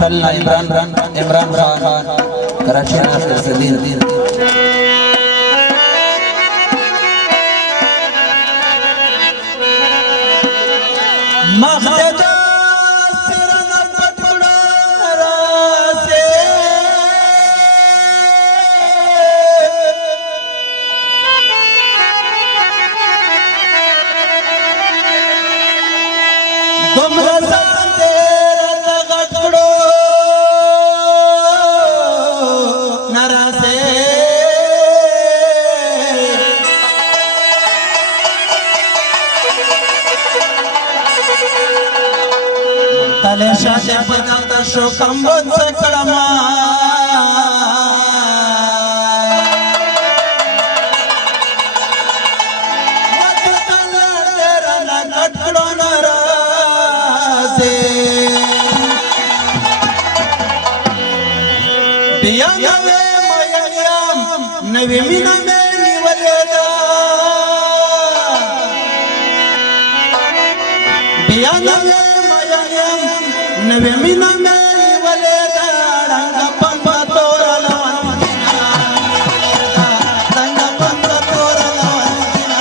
तल्ला इमरान खान कराची नाश्ते से दिन मखदजा सिरना पटुड़ा रासे तुम तले शादे पदार्थ शो कंबोज सकड़मा मत तला तेरा ना कटड़ो नरासे बिया नवे मयम नवी मीना में निवलेदा बिया नवे नवे मीना में वलेदा रंग पंग तोरल वंदिना रंग पंग तोरल वंदिना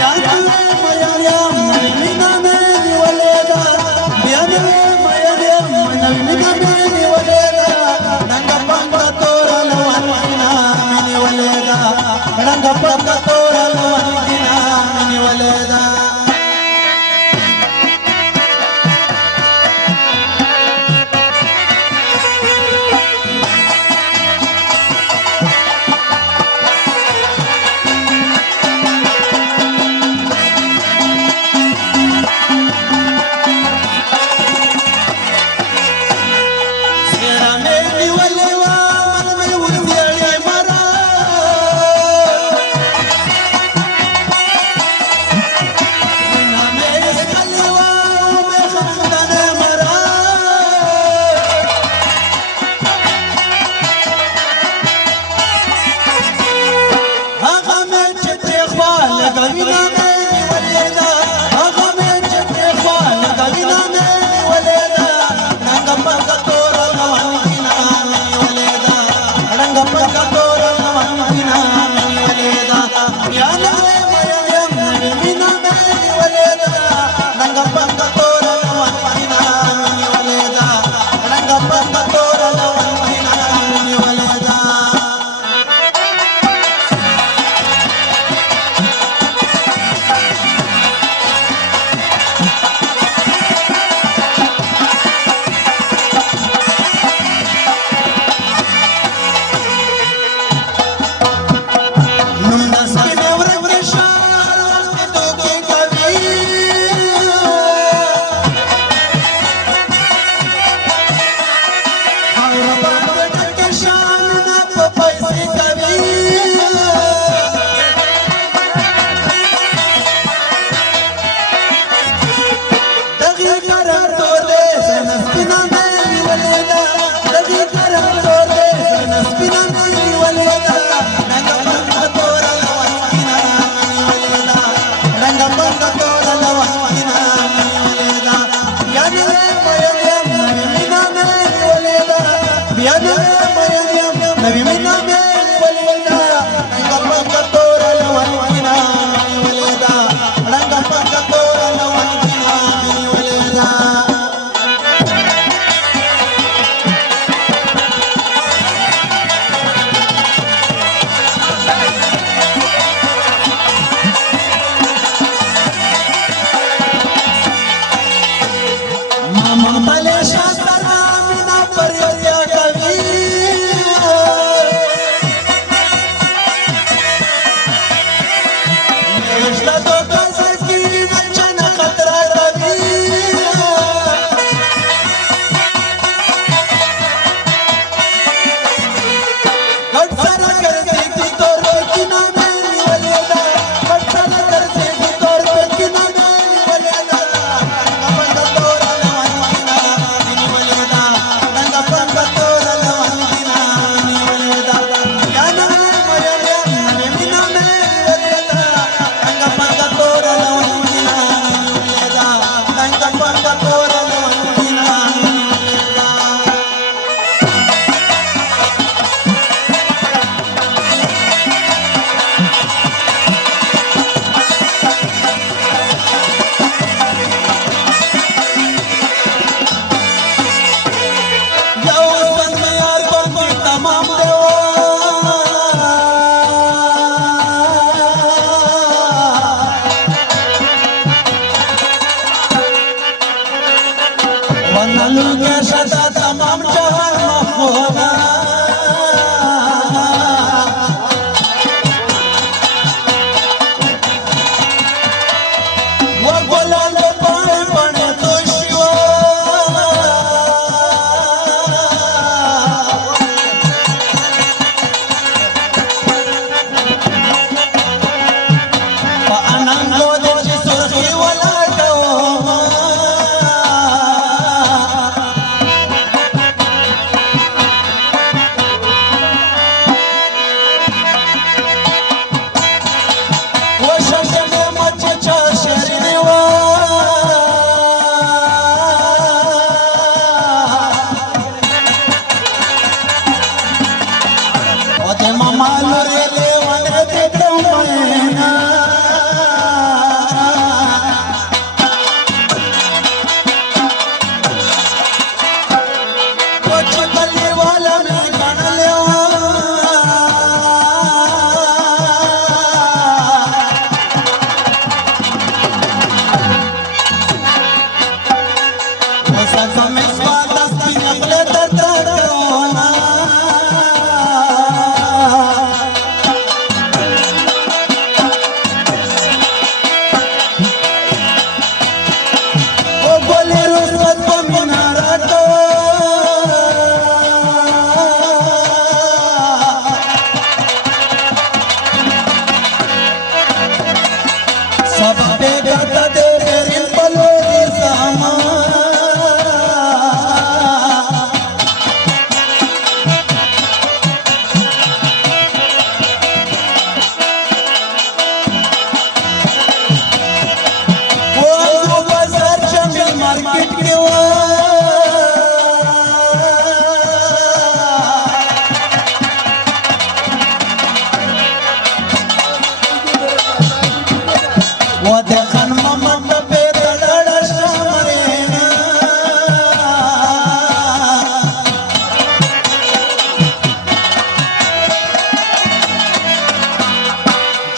यानवे मयम नवे मीना में वलेदा यानवे मयम नवे मीना में वलेदा रंग पंग तोरल वंदिना मिनी वलेदा रंग पंग तोरल वंदिना मिनी वलेदा ونلقى شتا تمام جهان مخونا وقلال پانے پانے دوشوا فأنانگو دے سرخی ولا کوا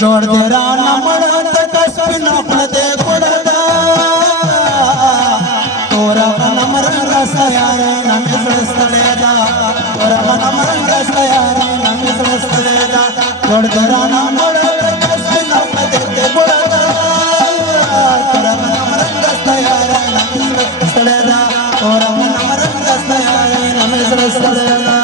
जोड़ दे राना मड़त कसपिन अपने कुड़दा तोरा नमर रसयार नमिस रसलेदा तोरा नमर रसयार नमिस रसलेदा जोड़ दे राना मड़त कसपिन अपने कुड़दा तोरा नमर रसयार नमिस रसलेदा तोरा नमर रसयार नमिस रसलेदा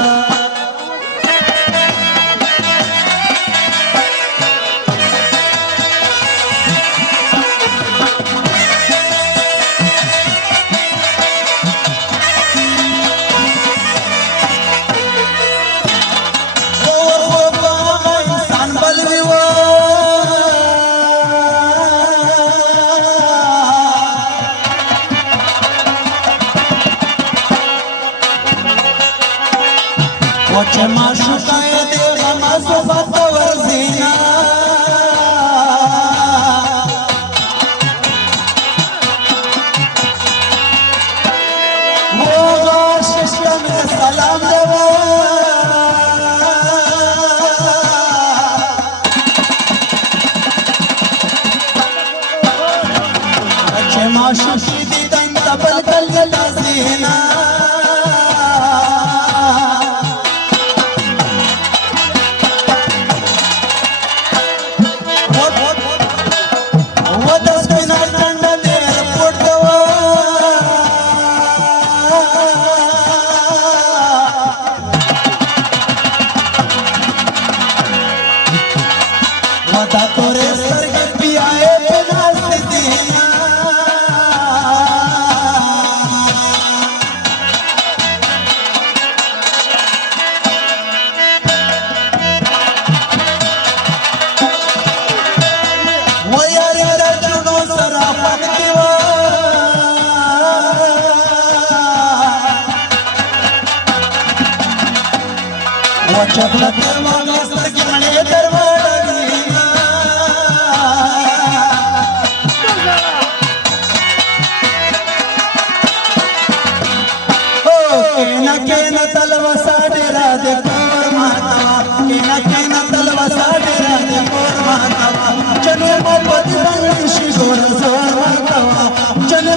वचे माशुकाए दे गमासो बतवर जीना वो गाशिश में सलाम देवा वचे माशुकी दी दन तबल कल जीना तोरे सर के पियाए बिना सीना वो यार चुनो सरा पगतिवा वो चकलते वाले सर के मने दरबार केना तलवा साडे राधे कोर मातावा केना तलवा साडे राधे कोर मातावा चले मोपति रंग शिशोर जोर मातावा चले